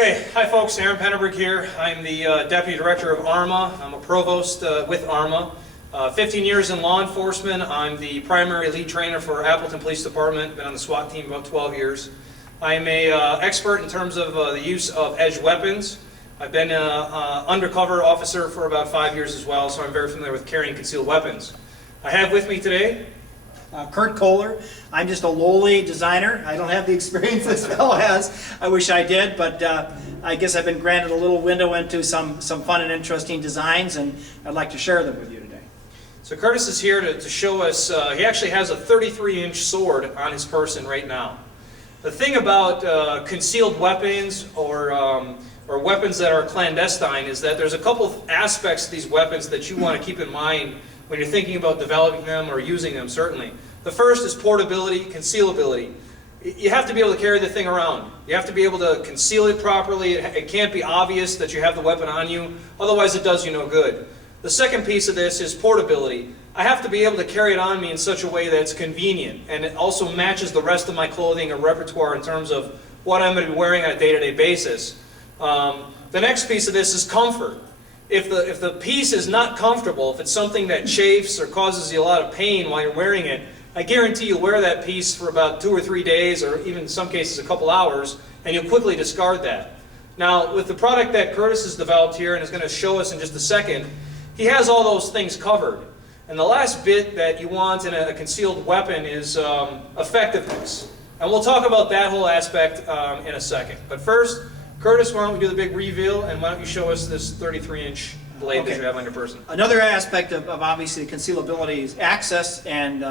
Okay, hi folks, Aaron Penneberg here. I'm the Deputy Director of ARMA. I'm a Provost with ARMA. 15 years in law enforcement. I'm the primary lead trainer for Appleton Police Department. Been on the SWAT team about 12 years. I'm a expert in terms of the use of edged weapons. I've been an undercover officer for about 5 years as well, so I'm very familiar with carrying concealed weapons. I have with me today Kurt Kohler. I'm just a lowly designer. I don't have the experience this fellow has. I wish I did, but I guess I've been granted a little window into some fun and interesting designs, and I'd like to share them with you today. So Curtis is here to show us, he actually has a 33-inch sword on his person right now. The thing about concealed weapons or weapons that are clandestine is that there's a couple of aspects to these weapons that you want to keep in mind when you're thinking about developing them or using them, certainly. The first is portability, concealability. You have to be able to carry the thing around. You have to be able to conceal it properly. It can't be obvious that you have the weapon on you, otherwise it does you no good. The second piece of this is portability. I have to be able to carry it on me in such a way that it's convenient, and it also matches the rest of my clothing or repertoire in terms of what I'm going to be wearing on a day-to-day basis. The next piece of this is comfort. If the piece is not comfortable, if it's something that chafes or causes you a lot of pain while you're wearing it, I guarantee you'll wear that piece for about 2 or 3 days, or even in some cases a couple hours, and you'll quickly discard that. Now, with the product that Curtis has developed here and is going to show us in just a second, he has all those things covered. And the last bit that you want in a concealed weapon is effectiveness. And we'll talk about that whole aspect in a second. But first, Curtis, why don't we do the big reveal, and why don't you show us this 33-inch blade that you have on your person? Another aspect of obviously concealability is access and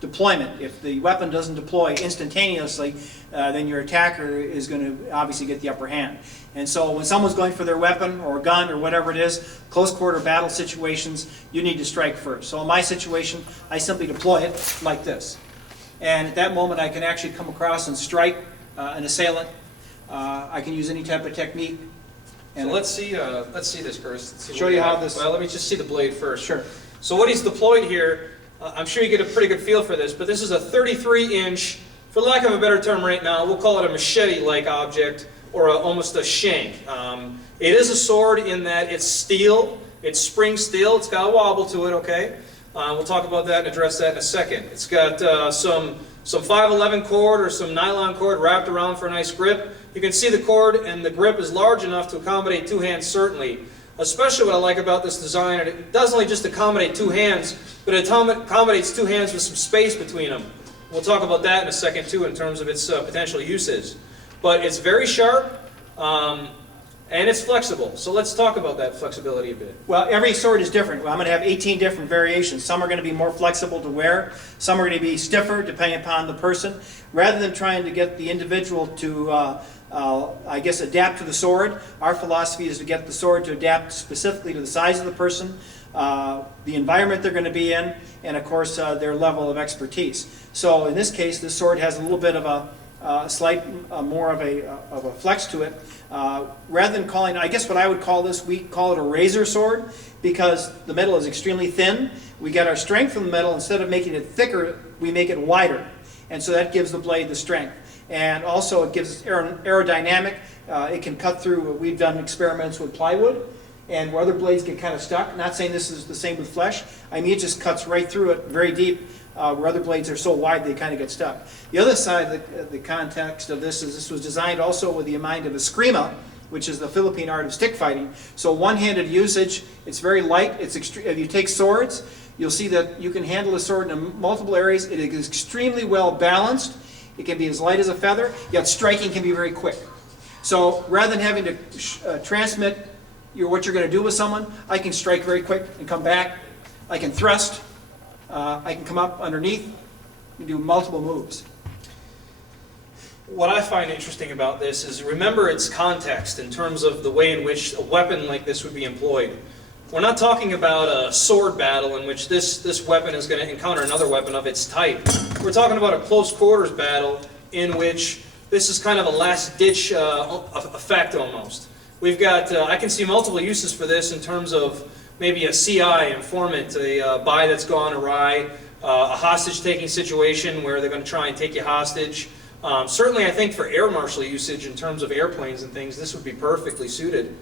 deployment. If the weapon doesn't deploy instantaneously, then your attacker is going to obviously get the upper hand. And so when someone's going for their weapon or gun or whatever it is, close quarter battle situations, you need to strike first. So in my situation, I simply deploy it like this. And at that moment, I can actually come across and strike an assailant. I can use any type of technique. And so let's see this first. Show you how this. Well, let me just see the blade first. Sure. So what he's deployed here, I'm sure you get a pretty good feel for this, but this is a 33-inch, for lack of a better term right now, we'll call it a machete-like object, or almost a shank. It is a sword in that it's steel, it's spring steel, it's got a wobble to it, okay? We'll talk about that and address that in a second. It's got some 511 cord or some nylon cord wrapped around for a nice grip. You can see the cord and the grip is large enough to accommodate 2 hands, certainly. Especially what I like about this design, it doesn't only just accommodate 2 hands, but it accommodates 2 hands with some space between them. We'll talk about that in a second too in terms of its potential uses. But it's very sharp and it's flexible. So let's talk about that flexibility a bit. Well, every sword is different. I'm going to have 18 different variations. Some are going to be more flexible to wear. Some are going to be stiffer depending upon the person. Rather than trying to get the individual to, I guess, adapt to the sword, our philosophy is to get the sword to adapt specifically to the size of the person, the environment they're going to be in, and of course their level of expertise. So in this case, this sword has a little bit of a slight more of a flex to it. Rather than calling, I guess what I would call this, we call it a razor sword because the metal is extremely thin. We get our strength from the metal. Instead of making it thicker, we make it wider. And so that gives the blade the strength. And also it gives aerodynamic. It can cut through, we've done experiments with plywood and where other blades get kind of stuck. Not saying this is the same with flesh. I mean, it just cuts right through it very deep. Where other blades are so wide they kind of get stuck. The other side of the context of this is this was designed also with the mind of eskrima, which is the Philippine art of stick fighting. So one-handed usage, it's very light. If you take swords, you'll see that you can handle a sword in multiple areas. It is extremely well balanced. It can be as light as a feather, yet striking can be very quick. So rather than having to transmit what you're going to do with someone, I can strike very quick and come back. I can thrust. I can come up underneath and do multiple moves. What I find interesting about this is remember its context in terms of the way in which a weapon like this would be employed. We're not talking about a sword battle in which this weapon is going to encounter another weapon of its type. We're talking about a close quarters battle in which this is kind of a last-ditch effect almost. We've got, I can see multiple uses for this in terms of maybe a CI, informant, a buy that's gone awry, a hostage-taking situation where they're going to try and take you hostage, Certainly, I think for air marshal usage in terms of airplanes and things, this would be perfectly suited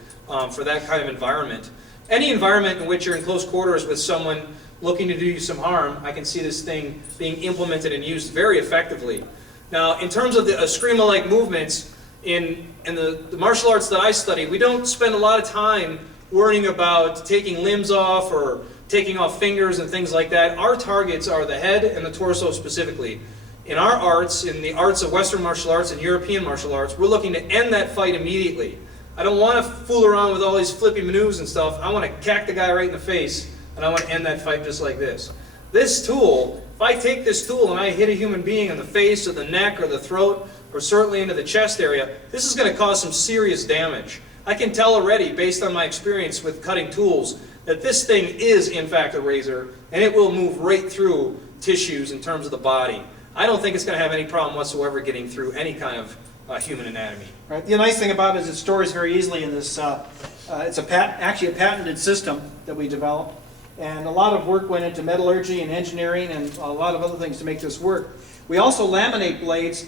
for that kind of environment. Any environment in which you're in close quarters with someone looking to do you some harm, I can see this thing being implemented and used very effectively. Now, in terms of the eskrima-like movements, in the martial arts that I study, we don't spend a lot of time worrying about taking limbs off or taking off fingers and things like that. Our targets are the head and the torso specifically. In our arts, in the arts of Western martial arts and European martial arts, we're looking to end that fight immediately. I don't want to fool around with all these flippy maneuvers and stuff. I want to cack the guy right in the face, and I want to end that fight just like this. This tool, if I take this tool and I hit a human being in the face or the neck or the throat, or certainly into the chest area, this is going to cause some serious damage. I can tell already, based on my experience with cutting tools, that this thing is in fact a razor, and it will move right through tissues in terms of the body. I don't think it's going to have any problem whatsoever getting through any kind of human anatomy. Right. The nice thing about it is it stores very easily in this, it's actually a patented system that we developed, and a lot of work went into metallurgy and engineering and a lot of other things to make this work. We also laminate blades.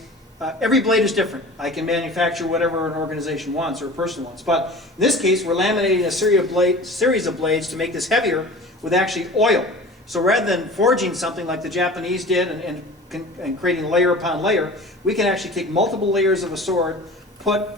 Every blade is different. I can manufacture whatever an organization wants or a person wants, but in this case we're laminating a series of blades to make this heavier with actually oil. So rather than forging something like the Japanese did and creating layer upon layer, we can actually take multiple layers of a sword, put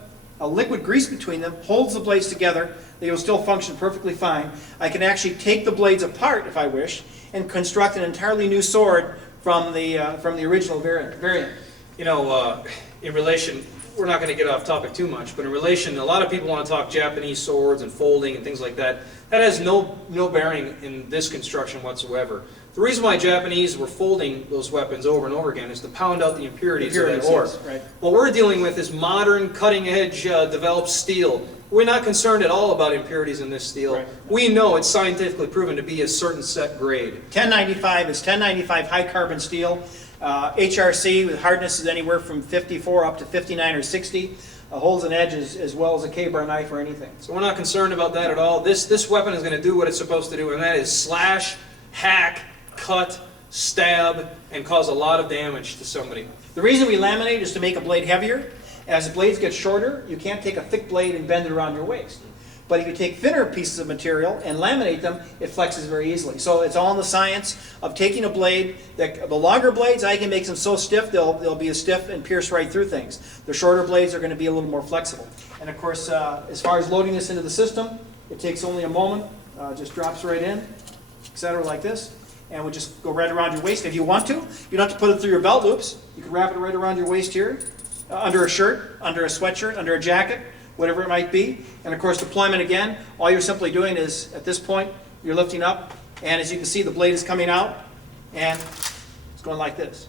a liquid grease between them, holds the blades together, they will still function perfectly fine. I can actually take the blades apart if I wish and construct an entirely new sword from the original variant. You know, in relation, we're not going to get off topic too much, but in relation, a lot of people want to talk Japanese swords and folding and things like that. That has no bearing in this construction whatsoever. The reason why Japanese were folding those weapons over and over again is to pound out the impurities of that ore. Yes, right. What we're dealing with is modern, cutting-edge, developed steel. We're not concerned at all about impurities in this steel. Right. We know it's scientifically proven to be a certain set grade. 1095 is 1095 high carbon steel. HRC with hardness is anywhere from 54 up to 59 or 60. Holds an edge as well as a K-bar knife or anything. So we're not concerned about that at all. This weapon is going to do what it's supposed to do, and that is slash, hack, cut, stab, and cause a lot of damage to somebody. The reason we laminate is to make a blade heavier. As the blades get shorter, you can't take a thick blade and bend it around your waist. But if you take thinner pieces of material and laminate them, it flexes very easily. So it's all in the science of taking a blade. The longer blades, I can make them so stiff, they'll be as stiff and pierce right through things. The shorter blades are going to be a little more flexible. And of course, as far as loading this into the system, it takes only a moment. Just drops right in, etc., like this. And would just go right around your waist. If you want to, you don't have to put it through your belt loops. You can wrap it right around your waist here, under a shirt, under a sweatshirt, under a jacket, whatever it might be. And of course, deployment again, all you're simply doing is, at this point, you're lifting up, and as you can see, the blade is coming out, and it's going like this.